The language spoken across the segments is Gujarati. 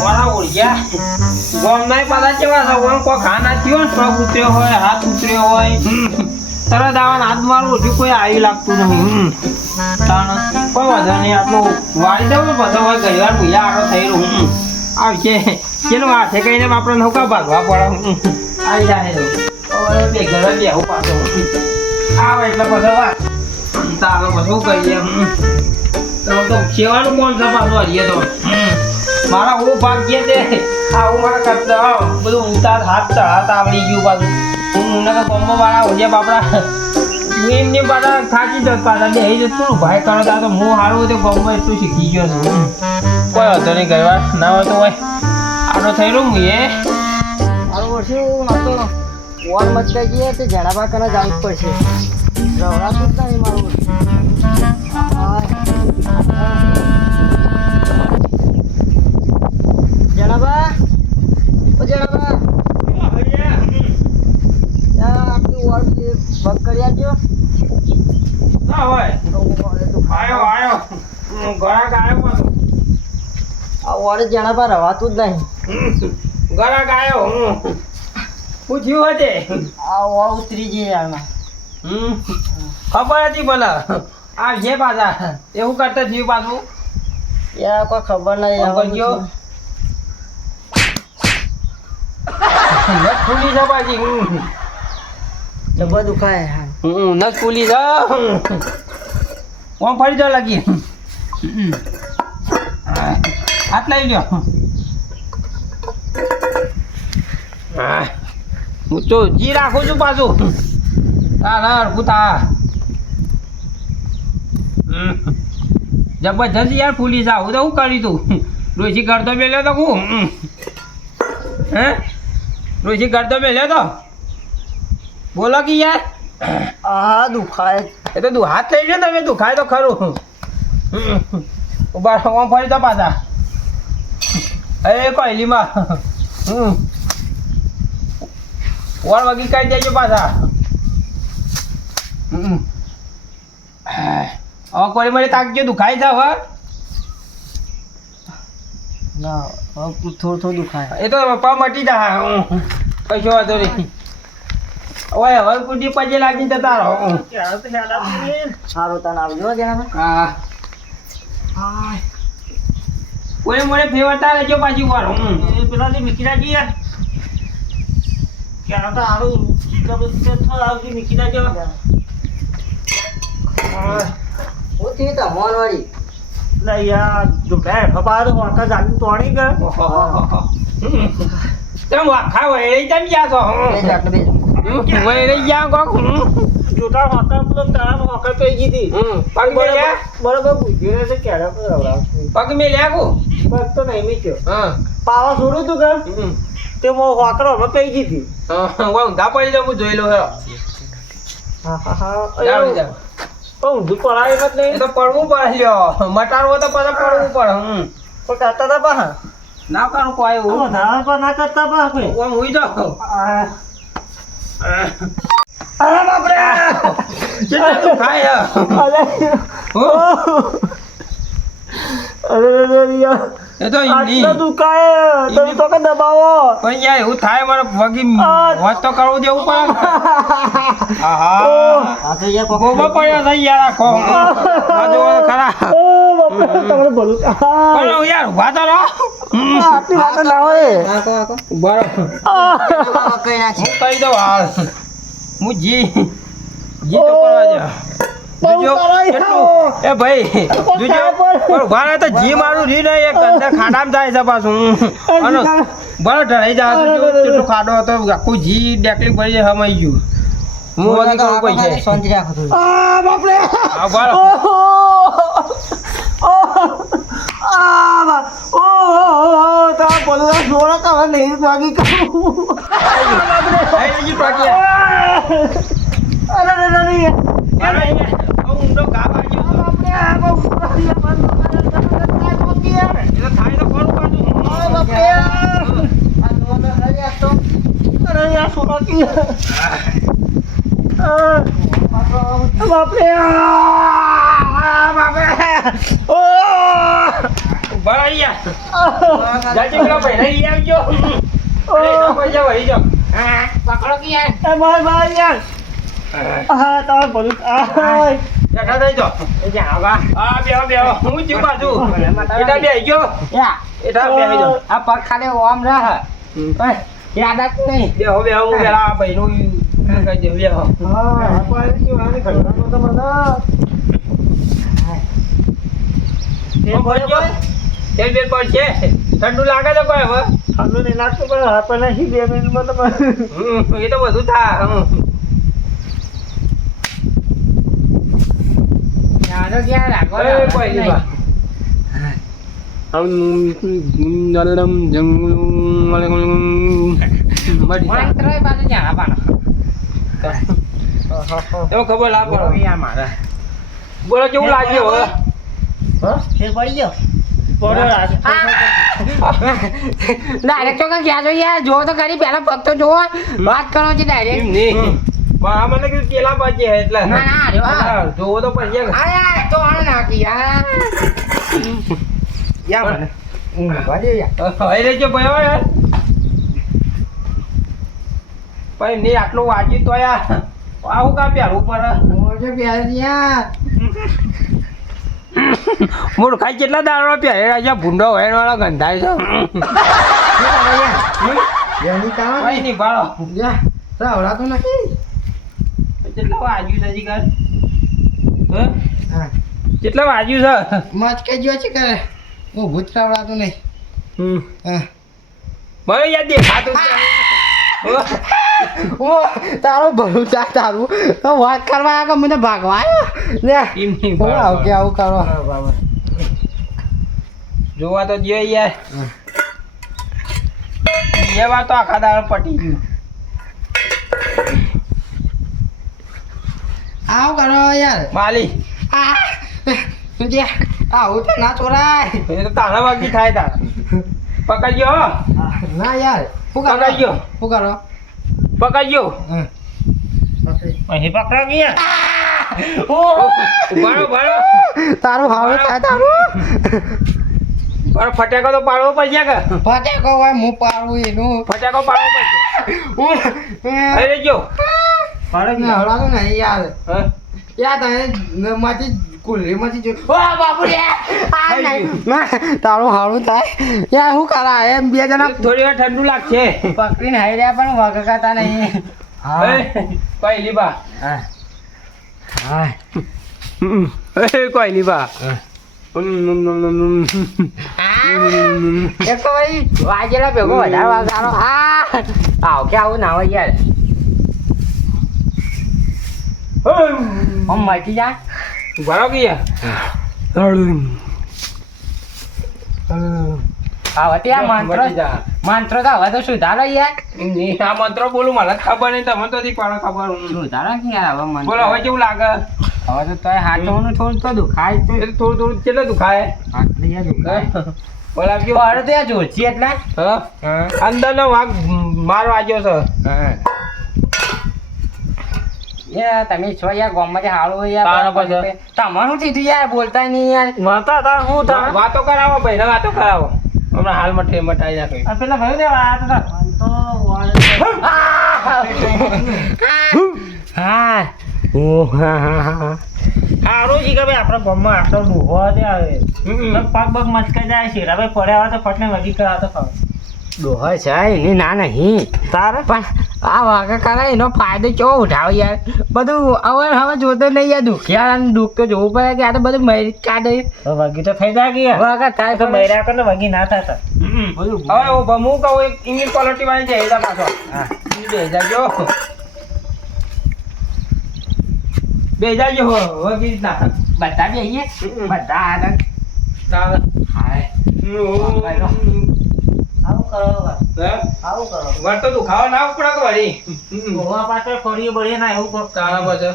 મારા ઓળખ્યા ગોમના પાછા કેવા છે ઓમ કોઈ ખાના થયો ને પગ ઉતર્યો હોય હાથ ઉતર્યો હોય તરત આવા હાથ મારું હજુ કોઈ આવી લાગતું નહીં કોઈ વાંધો નહીં આટલું વાળી દઉં ને બધો હોય ઘણી વાર ભૂયા આગળ થઈ રહ્યું આવશે કેનું હાથે કહીને આપણે નૌકા ભાગવા પડે આવી જાય બે ઘરે બેહું પાછો આવે એટલે પછી વાત તારો પછી કહીએ તો સેવાનું કોણ છે પાછું હરીએ તો મારા હું ભાગ્ય છે હું મારા કરતા બધું ઉતાર હાથ ચઢાતા આવડી ગયું પાછું હું બોમ્બો વાળા હોજે બાપડા હું એમને પાછા થાકી જત પાછા બે જતું ભાઈ કરો તા તો હું સારું તો બોમ્બો એટલું શીખી ગયો છું કોઈ હતો નહીં ગઈ વાર ના હોય તો હોય આનો થઈ રહ્યું હું એ મારું વર્ષું તો વોલ મચકાઈ ગઈ તે જણાબા કને જવું જ પડશે રવડાતું જ નહીં મારું જણાબા ઓ જણાબા આપણી વોલ ભગ કરી આપજો ના હોય આયો આયો ઘણા ગાયો પાછો આ વોલ જણાબા રવાતું જ નહીં ઘણા ગાયો પૂછ્યું હશે આ વોલ ઉતરી જઈએ યારમાં ખબર હતી ભલા આ છે પાછા એવું કરતા થયું પાછું યાર કોઈ ખબર નહીં ગયો નસ ફૂલી છે પાછી ડબ્બા દુખાય નસ ફૂલી છે ઓમ ફરી જવા લાગી હાથ લઈ લ્યો હું તો જી રાખું છું પાછું ના પૂતા જબરજસ્ત યાર ફૂલી જા હું તો શું કરી તું ડોસી કરતો બેલ્યો તો હું હે ડોસી કરતો બેલ્યો તો બોલો કે યાર આ દુખાય એ તો તું હાથ લઈ લો તમે દુખાય તો ખરું ઉભા ઓમ ફરી તો પાછા એ કોયલીમાં ઓર વગી કાઢી દેજો પાછા હવે કોઈ મને તાકજો દુખાય છે હવે ના થોડું થોડું દુખાય એ તો પગ મટી જા કશો વાંધો નહીં હવે હવે કુટી પજે લાગી જતા રહો સારું તને આવજો જણાબા હા કોઈ મને ફેવરતા રહેજો પાછી વાર પેલા મીકીરાજી યાર ક્યાં તો સારું આવજી મીકીરાજો હું થી તો મોનવાળી લે યાર દુખાય ફપાર હોકા જાની તોણી ગયો તેમ વાખા વઈ તેમ જા છો વઈ રહી જા કો જોટા હોકા પેલો તારા હોકા પઈ ગઈ હતી પગ મે લે બરોબર બુજી રે કેડા પર રવડા પગ મે લે કો બસ તો નહીં મીચ્યો હા પાવા છોડું તું કે તે મો હોકરો મે પઈ ગઈ હતી વા ઊંધા પડી જાવ હું જોઈ લો હે હા જાવ જાવ ઊંધું પડાય મત નહીં એ તો પડવું પડે લ્યો મટાડવો તો પાછા પડવું પડે પણ કરતા તા પા ના કરું કોઈ એવું ધાર પર ના કરતા પા આપણે ઓમ હુઈ જાઓ અરે બાપ રે કેટલા તું ખાય હો અરે યાર એ તો ઈની આટલા દુખાય તમે તો કે દબાવો પણ યાર એવું થાય મારે વગી વાત તો કરવું દેવું પડે આહા આ તો યાર ગોબો પડ્યો છે યાર આખો આ જો ખરા ઓ બાપ તમારે બોલું પણ યાર ઉભા તો રહો આટલી વાત ના હોય બરાબર કઈ નાખી હું કહી દઉં હાલ હું જી તો કરવા જા જોજો કેટલું એ ભાઈ જોજો પણ ઉભા તો જી મારું રી ને એક અંદર ખાડામાં જાય છે પાછું અને બરો ઢળાઈ જાય કેટલું ખાડો હતો આખું જી ડેકલી પડી જાય હમાઈ ગયું હું વગી કહું કોઈ છે શાંતિ રાખો થોડી આ બાપ રે આ બરો તા બોલું સોળા કાવા નહીં વાગી કહું આઈ લઈ પાટી અરે અરે ઊંડો ગા વાગ્યો એટલે થાય તો ખરું પાછું બરાબર યાર જાજે પેલા ભાઈને લઈ આવજો અરે પૈસા વળી જાઓ હા પકડો કે યાર એ ભાઈ યાર હા તમારે બધું જગા દઈ દો એ જા આવા હા બેહો હું જીવ બાજુ એટા બેહી ગયો યા એટા બેહી જાઓ આ પગ ખાલી ઓમ રહ યાદ જ નહીં બેહો હું પેલા આ ભાઈનું કહી દઉં બેહો તેલ બેલ પડશે ઠંડુ લાગે છે કોઈ હવે ઠંડુ નહીં લાગતું પણ આપણને 2 મિનિટમાં તો એ તો બધું થાય યાદ ક્યાં રાખો કોઈ નહીં બા મંત્ર બાજુ જા પાડો એવો ખબર ના પડો યાર મારે બોલો કેવું લાગ્યું હવે ફેર પડી ગયો પડો ડાયરેક્ટ તો ક્યાં જો યાર જો તો ખરી પેલા પગ તો જોવો વાત કરો છે ડાયરેક્ટ એમ નહીં પણ આ મને કીધું કેલા પાછે એટલે ના ના અરે વાહ જોવો તો પડશે આ યાર તો આણ નાખી યાર યાર મને વાજે યાર હવે રેજો ભાઈ યાર ભાઈ નહીં આટલું વાંચ્યું તો યાર આવું કા પ્યારું પર મોજે પ્યારિયા મૂર્ખાઈ કેટલા દાડો પ્યારે રાજા ભૂંડો વેણ વાળો ગંધાય છે એની કામ ભાઈ નહીં ભાડો જા રાવડા તો નથી કેટલા વાગ્યું છે જીગર હા કેટલા વાગ્યું છે મચ કે જો છે કરે હું ભૂત રાવડા તો નહીં હા મને યાદ દેખાતું ઓ તારું ભલું ચા તારું તો વાત કરવા આવ્યો કે મને ભાગવા આવ્યો લે એમ નહીં હું આવું કે આવું કરો જોવા તો જોઈએ યાર એ વાત તો આખા દાડો પટી ગયું આવું કરો યાર માલી આ જે આવું તો ના ચોરાય એ તો તાણા વાગી થાય તાર પકડજો ના યાર શું કરો પકડજો શું કરો પકડજો અહીં પકડા ગયા ઉભારો ઉભારો તારું હારું થાય તારું પણ ફટાકો તો પાડવો પડશે કે ફટાકો હોય હું પાડું એનું ફટાકો પાડવો પડશે અરે જો હળવાનું નહીં યાર હા યાર તને માંથી કુલરીમાંથી જો વાહ બાપુ રે આ નહીં તારું હારું થાય યાર શું કરા એમ બે જણા થોડી વાર ઠંડુ લાગશે પકડીને હાઈ રહ્યા પણ વગકાતા નહીં પહેલી બા હા હા કોઈ નહીં બા એક તો ભાઈ વાજેલા ભેગો વધારે વાગારો આવ કે આવું ના હોય યાર મચી જા ઉભારો ગયા હવે ત્યાં મંત્રો મંત્રો તો હવે તો સુધારો યાર આ મંત્ર બોલું મને ખબર નહીં તમે તો પાડો ખબર સુધારો કે યાર હવે મંત્રો બોલો હવે કેવું લાગે હવે તો તોય હાથોનું થોડું તો દુખાય તો એ તો થોડું થોડું કેટલે દુખાય આટલી યાર દુખાય બોલા કેવું મારે તો યાર જોરથી એટલે અંદરનો વાઘ માર વાગ્યો છે યાર તમે છો યાર ગામમાં હારું યાર તારા પાસે. તમારું થયું યાર બોલતા નહીં યાર માતા તા હું તા વાતો કરાવો ભાઈ વાતો કરાવો હમણાં હાલમાં મટાઈ નાખી આ પેલા ભાઈ દેવા આ તો હા સારું છે કે ભાઈ આપણા ગામમાં આટલો ડૂહો તે આવે પગ પગ મચકાઈ જાય છે ભાઈ પડ્યા હોય તો પટને વગી કરાતો ખબર ડોહર છે એની ના નહીં તારે પણ આ વાઘા કરે એનો ફાયદો કેવો ઉઠાવે યાર બધું હવે જોતો નહીં યાર દુખિયા અને દુઃખ તો જોવું પડે કે આ તો બધું મરી જ કાઢે વગી તો થઈ જાય ગયા વાઘા થાય તો તો બૈરા કરે વગી ના થાય હવે હું કહું એક ઇંગ્લિશ ક્વોલિટી વાળી જાય એના પાછો બે જાજો બે જાજો વગી રીતના બધા બી આવીએ બધા આગળ હાય આવું કરો હે? આવું કરો વર તો દુખાવો ના ઉપડા કે વળી ગોવા પાછળ ફળીએ બળીએ ના એવું કરો તારા પછી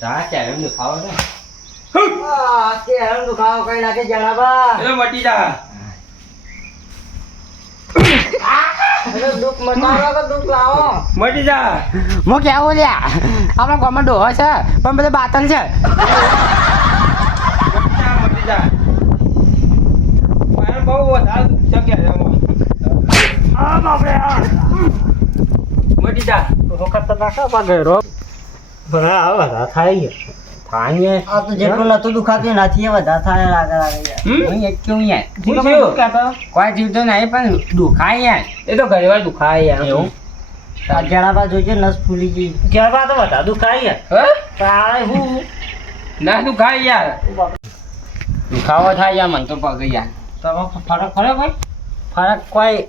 તા ચાલે દુખાવો છે અત્યારે દુખાવો કઈ નાખે જણાબા એટલે મટી જા દુઃખ મટાડો કે દુઃખ લાવો મટી જા હું કેવું લ્યા આપણા ગામમાં ડોહો છે પણ બધા બાતલ છે મટી જા નાખો પાછો રો ભરા આવા થાય થાય આ તો જેટલું નતું દુખાતું એનાથી એ વધારે થાય લાગે યાર હું એક કેવું યાર શું થયું? કોઈ જીવતો નહીં પણ દુખાય યાર એ તો ઘણીવાર દુખાય યાર એવું આ જણાબા જોજે નસ ફૂલી ગઈ ઘેરવા તો વધારે દુખાય યાર તારે હું ના દુખાય યાર દુખાવો થાય યાર મને તો પગ યાર તમે ફરક પડે ભાઈ ફરક કોઈ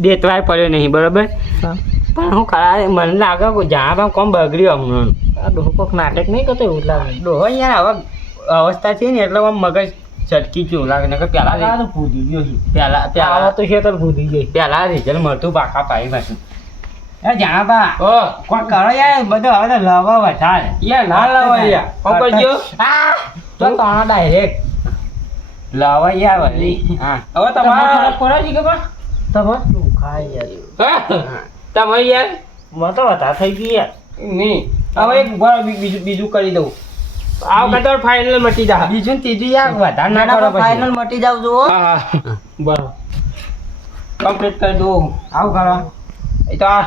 દેતવાય પડ્યો નહીં બરોબર પણ હું ખરા મને લાગે કે જ્યાં કોમ બગડ્યું હમણાં આ ડોહો કોક નાટક નહીં કરતો એવું લાગે ડોહો યાર હવે અવસ્થા છે ને એટલે આમ મગજ છટકી ગયું લાગે ને કે આ પેલા તો ભૂલી ગયો છે પેલા આવા પેલા તો છે તો ભૂલી ગઈ પેલા રિઝલ્ટ મળતું પાકા પાડી પાછું એ જાણા બા ઓ કોઈ કરો યાર બધો હવે તો લવા વધારે યાર ના લાવા યાર પકડજો આ તો તાણા ડાયરેક્ટ લવા યાર વળી હા હવે તમારા ફરક પડે છે કે પણ તમે દુખાય યાર તમે યાર મને તો વધારે થઈ ગઈ યાર નહીં હવે એક બીજું કરી દઉં આ વખતે ફાઇનલ મટી જા બીજું ને ત્રીજું યાર વધારે ના કરો પછી ફાઇનલ મટી જાવ જુઓ હા બરાબર કમ્પ્લીટ કરી દઉં આવું કરો એ તો આ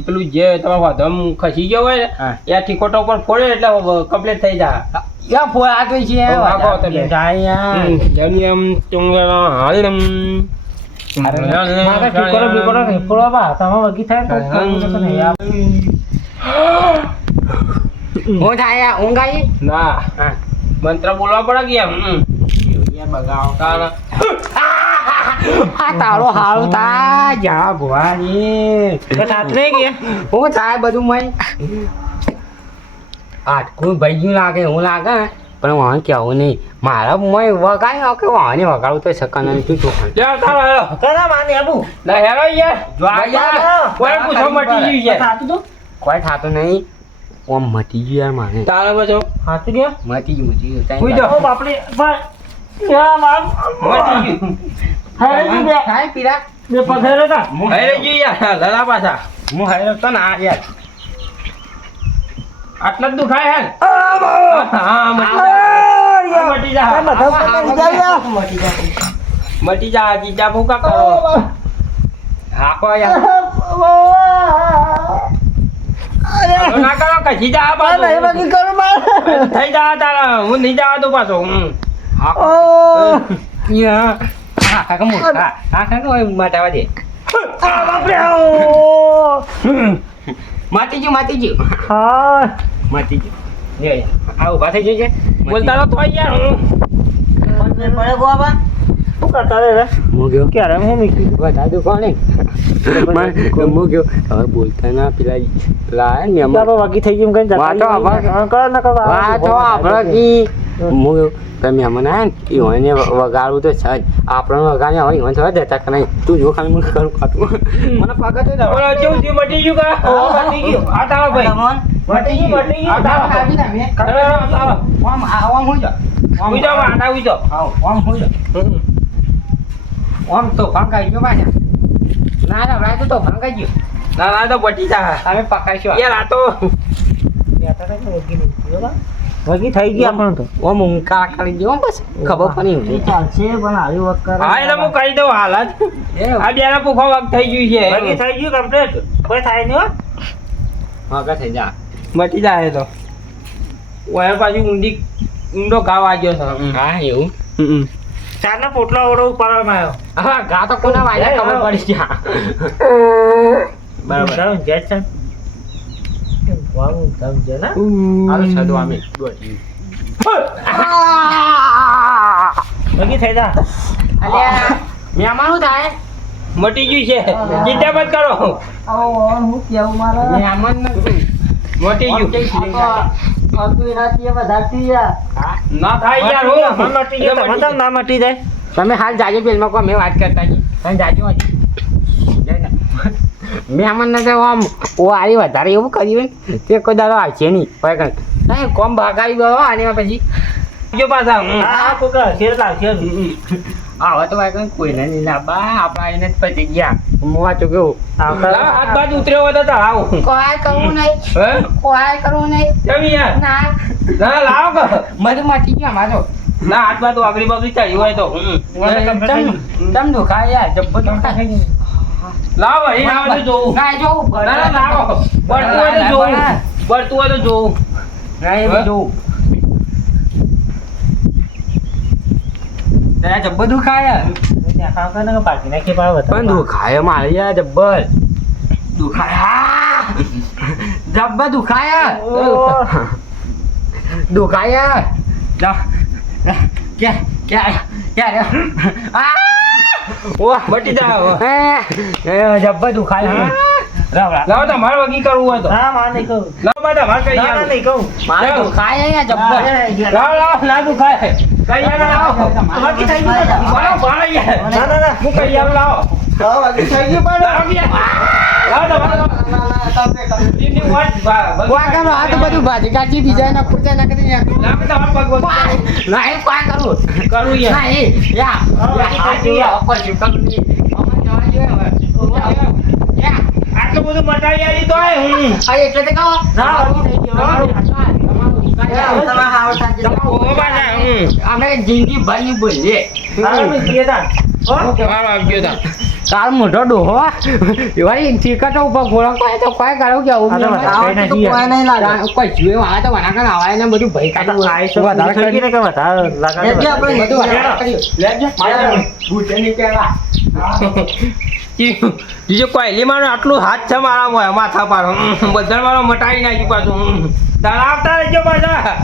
પેલું જે તમારો વધમ ખસી ગયો હોય ને હા. એ ઠીકોટા ઉપર ફોડે એટલે કમ્પ્લીટ થઈ જાય યા ફોન આગળ છે તો વાગો તમે. જાય યાર જણિયમ ચુંગળા હાલમ મારે ઠીકોરો બીકોરો નહીં ફોડો બા તમે વગી થાય તો નહીં આપ હું થાય યાર ઊંઘ આવી ના હા મંત્ર બોલવા પડે કે એમ યાર બગાવો તારા આ તારો હારું તા જા ભવાની થાત નહીં કે હું થાય બધું મય આટકું ભાઈ ગયું લાગે હું લાગે ને પણ વાં કેવું નહીં મારા મય વગાડ્યો કે વાને વગાડું તો સકન નહીં તું ચોખણ લે તારો હેલો કરા માને આબુ ના હેલો યાર જો આ યાર કોઈ પૂછો મટી ગયું યાર થાતું તો કોઈ થાતું નહીં ઓમ મટી ગયું યાર મારે તારા બચો થાતું ગયો મટી ગયું હુઈ જાઓ. ઓ બાપરે બા યા મામ મટી ગયું હારે જી બે થાય પીરા બે પથેરો તા હરે ગયું યાર લડા પાછા હું હારે તો ના યાર આટલા જ દુખાય હેલ હા મટી જા મટી જા જીજા ભૂકા કરો હાકો યાર હાલો ના કરો કશી જા પાછો થઈ જા તારા હું નહીં જવા દઉં પાછો હાકો યા હા કાકા મોટા હા કાકા ઓય મટાવા દે માટી ગયું માટી ગયું માટી ગયું લે આ ઉભા થઈ જશે બોલતા તો થોય યાર પડે બાબા શું કરતા રે મોગ્યો ક્યારે હું મીકી બધા દુકાને મોગ્યો હવે બોલતા ના પેલા ને વાગી થઈ ગયું કઈ વાતો આપણે કી મોગ્યો તમે અમને આ ને એને વગાડવું તો છે જ આપણે વગાડે હવે ઈવન થવા દેતા કે નહીં તું જો ખાલી મને કરું ખાતું મને પગત બોલો કેવું થયું મટી ગયું કા ઓ મટી ગયું આ તારો ભાઈ મટી ગયું આ તારો આમ આમ હોય ઉઈ જાઓ આડા ઉઈ જાઓ આમ હોય આમ તો ભાંગાઈ ગયો પાછા ના ના રાય તો ભાંગાઈ ગયો ના ના તો બટી જા અમે પકાઈશું યાર આ તો વગી થઈ ગયા પણ તો ઓમ ઊંકા કરી ગયો બસ ખબર પડી એ ચાલશે પણ આવી વખત કરે હા એટલે હું કહી દઉં હાલ જ આ બેના પૂખો વખત થઈ ગયું છે થઈ ગયું કમ્પ્લીટ કોઈ થાય નહીં હો હા થઈ જા મટી જાય તો ઓય પાછી ઊંડો ઘા વાગ્યો છે હા એવું ચારનો પોટલો ઓળો ઉપાડવામાં આવ્યો હા ગા તો કોના વાગ્યા ખબર પડી જા બરાબર જય છે વાવ સમજે ને હાલો છડો અમે દોડી વગી થઈ જા અલ્યા મહેમાન થાય મટી ગયું છે ચિંતા મત કરો હું કેવું મારે મહેમાન મટી ગયું તું એનાથી વધારતી યાર ના થાય યાર હું મટી ગયો તમે તો ના મટી જાય તમે હાલ જાજો પેલમાં કો મેં વાત કરતા જી તમે જાજો હજી જઈને મહેમાન ને તો આમ ઓ આરી વધારે એવું કર્યું ને તે કોઈ દાડો આવશે નહીં કોઈ કઈ નહીં કોમ ભાગાવી ગયો આની પછી જો પાછા હા કોક શેર લાવશે આવા તો કઈ કોઈને નહીં લાબા આપણા એને જ પતી ગયા હું વાંચું કેવું હાથ બાજુ ઉતર્યો હોય તો આવ કોઈ કરવું નહીં હે કોઈ કરવું નહીં કેમ યાર ના ના લાવો કે બધું મટી ગયું અમારો ના હાથ બાજુ આગળી બાજુ ચડી હોય તો તમ દુખાય યાર જબ્બર દુખાય લાવો અહીં આવો તો જોવું ના જોવું ના ના લાવો બળતું હોય તો જોવું બળતું હોય તો જોવું નહીં હા? જોઉં જબ્બર દુખાય પણ દુખાય મારે યાર જબ્બર દુખાય જબ્બર દુખાય દુખાય ક્યારે મટી જાવ જબ્બર દુખાય લાવો તમારે વગી કરવું હોય તો લાવો મારે તમારે કઈ મારે દુખાય યાર જબ્બર લાવો ના દુખાય કઈ આવે લાવો વગી થઈ ગયું લાવો ભાડે યાર હું કઈ આવે લાવો લાવો તમારે દીની વાત વાગનો આ તો બધું ભાજી કાચી બીજા ના ખુરચા ના કરી નાખ લાવો તમારે પગ નહીં કા કરું કરું યાર નહીં યા ઉપર કરું નહીં અમાર જવા જોઈએ યા આટલું બધું મટાઈ આવી તો આ એટલે તો કહો અમે જિંદગી ભરની બોલીએ કાલ મોટો ડોહો એવાની ઠીકતો ઉપર ઘોડા કોઈ તો કોઈ કરો કે આવું કોઈ નહીં લાગે કોઈ જીવે વાળા તો વના કર આવાય ને બધું ભય કાઢું વધારે કરી એટલે આપણે બધું વધારે કર્યું લેજો મારા બૂટે નીકળ્યા બીજો કોયલી મારો આટલું હાથ છે મારા માથા પાડો બધા મારો મટાઈ નાખી પાછું તારા આવતા રહેજો પાછા